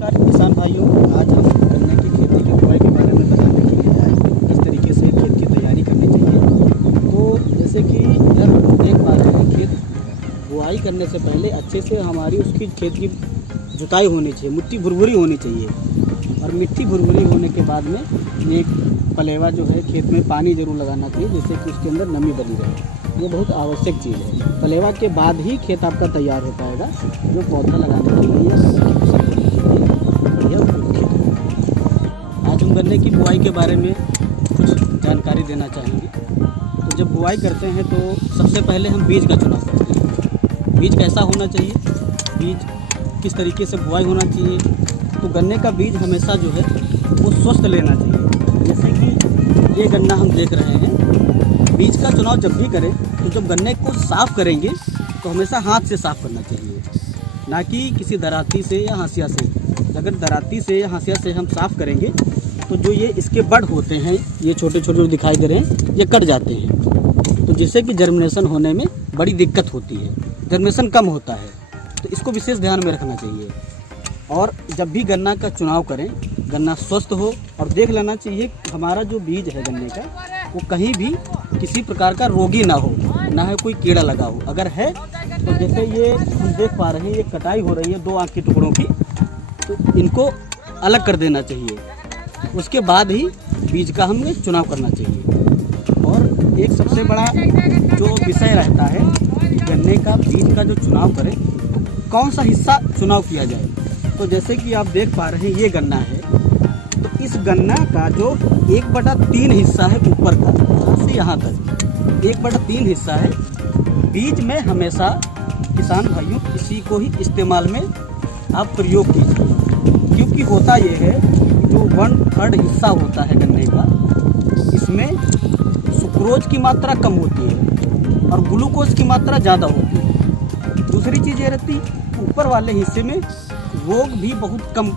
नमस्कार किसान भाइयों, आज हम गन्ने की खेती की बुआई के बारे में बताने के लिए आए हैं। किस तरीके से खेत की तैयारी करनी चाहिए। तो जैसे कि हम देख पा रहे हैं, खेत बुआई करने से पहले अच्छे से हमारी उसकी खेत की जुताई होनी चाहिए, मिट्टी भुरभुरी होनी चाहिए। और मिट्टी भुरभुरी होने के बाद में एक पलेवा जो है खेत में पानी ज़रूर लगाना चाहिए, जिससे कि उसके अंदर नमी बनी रहे। ये बहुत आवश्यक चीज़ है। पलेवा के बाद ही खेत आपका तैयार हो पाएगा, जो पौधा लगाने के लिए आज हम गन्ने की बुआई के बारे में कुछ जानकारी देना चाहेंगे। तो जब बुआई करते हैं तो सबसे पहले हम बीज का चुनाव करते हैं। बीज कैसा होना चाहिए, बीज किस तरीके से बुआई होना चाहिए। तो गन्ने का बीज हमेशा जो है वो स्वस्थ लेना चाहिए। जैसे कि ये गन्ना हम देख रहे हैं, बीज का चुनाव जब भी करें तो जब गन्ने को साफ़ करेंगे तो हमेशा हाथ से साफ़ करना चाहिए, ना कि किसी दराती से या हाशिया से। अगर दराती से या हाशिया से हम साफ़ करेंगे तो जो ये इसके बड होते हैं, ये छोटे छोटे जो दिखाई दे रहे हैं, ये कट जाते हैं। तो जिससे कि जर्मिनेशन होने में बड़ी दिक्कत होती है, जर्मिनेशन कम होता है। तो इसको विशेष ध्यान में रखना चाहिए। और जब भी गन्ना का चुनाव करें, गन्ना स्वस्थ हो और देख लेना चाहिए हमारा जो बीज है गन्ने का, वो कहीं भी किसी प्रकार का रोगी ना हो, ना है कोई कीड़ा लगा हो। अगर है तो जैसे ये हम देख पा रहे हैं, ये कटाई हो रही है 2 आँख के टुकड़ों की, तो इनको अलग कर देना चाहिए। उसके बाद ही बीज का हमें चुनाव करना चाहिए। और एक सबसे बड़ा जो विषय रहता है कि गन्ने का बीज का जो चुनाव करें तो कौन सा हिस्सा चुनाव किया जाए। तो जैसे कि आप देख पा रहे हैं, ये गन्ना है, तो इस गन्ना का जो 1/3 हिस्सा है ऊपर का, यहाँ से यहाँ तक 1/3 हिस्सा है, बीज में हमेशा किसान भाइयों इसी को ही इस्तेमाल में आप प्रयोग कीजिए। क्योंकि होता ये है जो 1/3 हिस्सा होता है गन्ने का, इसमें सुक्रोज की मात्रा कम होती है और ग्लूकोज की मात्रा ज़्यादा होती है। दूसरी चीज़ ये रहती, ऊपर वाले हिस्से में रोग भी बहुत कम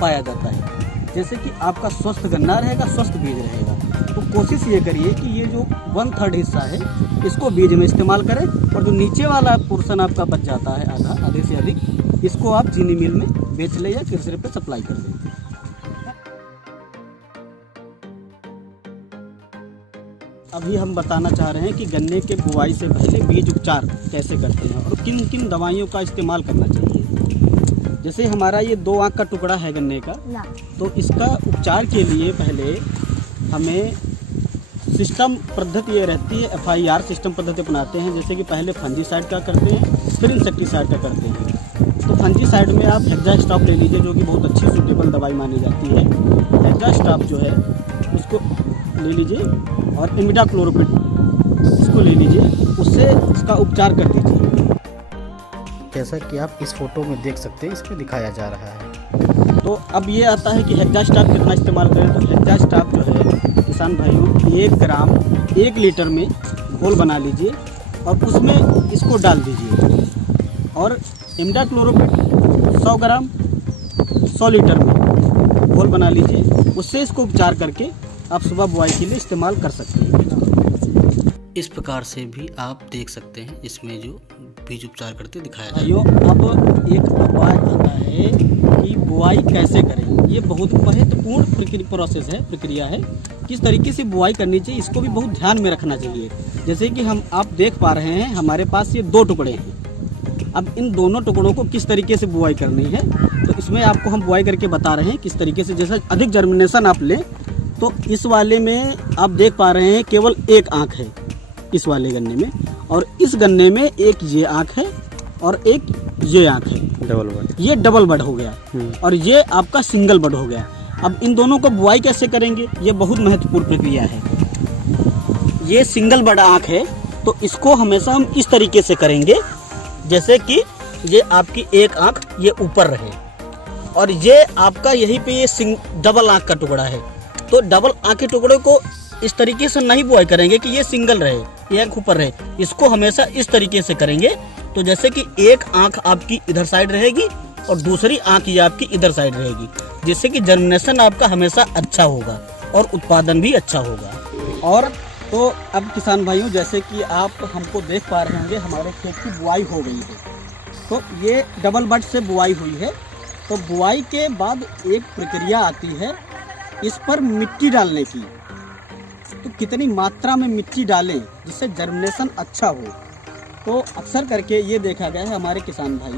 पाया जाता है। जैसे कि आपका स्वस्थ गन्ना रहेगा, स्वस्थ बीज रहेगा। तो कोशिश ये करिए कि ये जो 1/3 हिस्सा है इसको बीज में इस्तेमाल करें, और जो नीचे वाला पोर्शन आपका बच जाता है आधे से अधिक, इसको आप चीनी मिल में बेच ले या कृषि पे सप्लाई कर दें। अभी हम बताना चाह रहे हैं कि गन्ने के बुआई से पहले बीज उपचार कैसे करते हैं और किन किन दवाइयों का इस्तेमाल करना चाहिए। जैसे हमारा ये 2 आँख का टुकड़ा है गन्ने का, तो इसका उपचार के लिए पहले हमें सिस्टम पद्धति ये रहती है, FIR सिस्टम पद्धति अपनाते हैं। जैसे कि पहले फंजीसाइड का करते हैं, फिर इंसेक्टिसाइड का करते हैं। तो फंजीसाइड में आप हेक्सास्टाप ले लीजिए, जो कि बहुत अच्छी सूटेबल दवाई मानी जाती है। हेक्सास्टाप जो है उसको ले लीजिए, और इमिडाक्लोप्रिड इसको ले लीजिए, उससे इसका उपचार कर दीजिए। जैसा कि आप इस फोटो में देख सकते हैं, इसमें दिखाया जा रहा है। तो अब ये आता है कि हेक्सास्टाप कितना इस्तेमाल करें। तो हेक्सास्टाप जो है किसान भाइयों, 1 ग्राम 1 लीटर में घोल बना लीजिए और उसमें इसको डाल दीजिए। और इमिडाक्लोप्रिड 100 ग्राम 100 लीटर में घोल बना लीजिए। उससे इसको उपचार करके आप सुबह बुआई के लिए इस्तेमाल कर सकते हैं। इस प्रकार से भी आप देख सकते हैं इसमें जो बीज उपचार करते दिखाया जाए। भाइयों, अब एक उपाय आता है कि बुआई कैसे करें। ये बहुत महत्वपूर्ण प्रोसेस है, प्रक्रिया है। किस तरीके से बुआई करनी चाहिए, इसको भी बहुत ध्यान में रखना चाहिए। जैसे कि आप देख पा रहे हैं, हमारे पास ये 2 टुकड़े हैं। अब इन दोनों टुकड़ों को किस तरीके से बुआई करनी है, तो इसमें आपको हम बुआई करके बता रहे हैं किस तरीके से। जैसे अधिक जर्मिनेशन आप लें तो इस वाले में आप देख पा रहे हैं केवल 1 आँख है इस वाले गन्ने में, और इस गन्ने में एक ये आँख है और एक ये आँख है। डबल बड, ये डबल बड हो गया और ये आपका सिंगल बड हो गया। अब इन दोनों को बुआई कैसे करेंगे, ये बहुत महत्वपूर्ण प्रक्रिया है। ये सिंगल बड आँख है, तो इसको हमेशा हम इस तरीके से करेंगे, जैसे कि ये आपकी 1 आँख ये ऊपर रहे और ये आपका यहीं पे ये डबल आँख का टुकड़ा है। तो डबल आँख के टुकड़े को इस तरीके से नहीं बुआई करेंगे कि ये सिंगल रहे, ये आँख ऊपर रहे। इसको हमेशा इस तरीके से करेंगे। तो जैसे कि 1 आँख आपकी इधर साइड रहेगी और दूसरी आँख ये आपकी इधर साइड रहेगी, जिससे कि जर्मिनेशन आपका हमेशा अच्छा होगा और उत्पादन भी अच्छा होगा। और तो अब किसान भाइयों, जैसे कि आप हमको देख पा रहे होंगे, हमारे खेत की बुआई हो गई है। तो ये डबल बड से बुआई हुई है तो बुआई के बाद एक प्रक्रिया आती है इस पर मिट्टी डालने की। तो कितनी मात्रा में मिट्टी डालें जिससे जर्मिनेशन अच्छा हो। तो अक्सर करके ये देखा गया है हमारे किसान भाई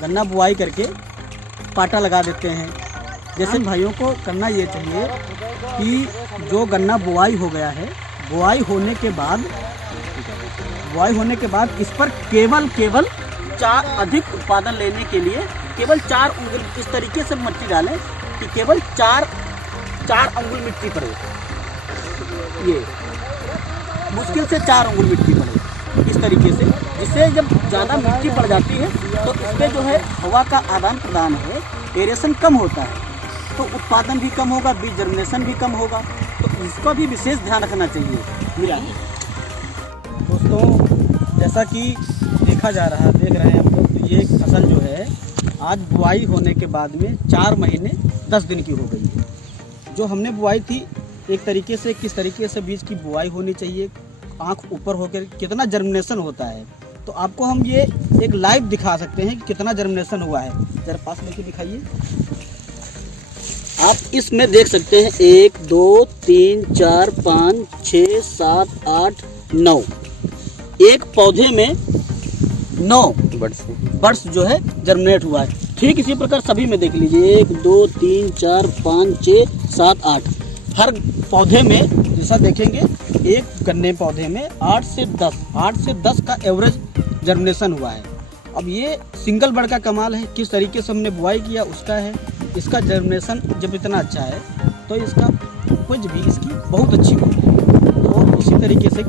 गन्ना बुआई करके पाटा लगा देते हैं। जैसे भाइयों को करना ये चाहिए कि जो गन्ना बुआई हो गया है, बुआई होने के बाद इस पर केवल अधिक उत्पादन लेने के लिए केवल 4 अंगुल इस तरीके से मिट्टी डालें कि केवल 4 अंगुल मिट्टी पड़े। ये मुश्किल से 4 अंगुल मिट्टी पड़े इस तरीके से, जिससे जब ज़्यादा मिट्टी पड़ जाती है तो इसमें जो है हवा का आदान प्रदान है, एरेशन कम होता है, तो उत्पादन भी कम होगा, बीज जर्मिनेशन भी कम होगा। तो इसका भी विशेष ध्यान रखना चाहिए। मेरा दोस्तों, जैसा कि देख रहे हैं हम लोग, तो ये फसल जो है आज बुआई होने के बाद में 4 महीने 10 दिन की हो गई है। जो हमने बुआई थी एक तरीके से, किस तरीके से बीज की बुआई होनी चाहिए, आँख ऊपर होकर कितना जर्मिनेशन होता है, तो आपको हम ये एक लाइव दिखा सकते हैं कि कितना जर्मिनेशन हुआ है। जरा पास लेके दिखाइए। आप इसमें देख सकते हैं 1 2 3 4 5 6 7 8 9, एक पौधे में 9 बर्ड्स जो है जर्मिनेट हुआ है। ठीक इसी प्रकार सभी में देख लीजिए 1 2 3 4 5 6 7 8, हर पौधे में जैसा देखेंगे एक गन्ने पौधे में 8 से 10 का एवरेज जर्मिनेशन हुआ है। अब ये सिंगल बर्ड का कमाल है, किस तरीके से हमने बुआई किया उसका है। इसका जर्मिनेशन जब इतना अच्छा है तो इसका उपज भी इसकी बहुत अच्छी होगी। तो इसी तरीके से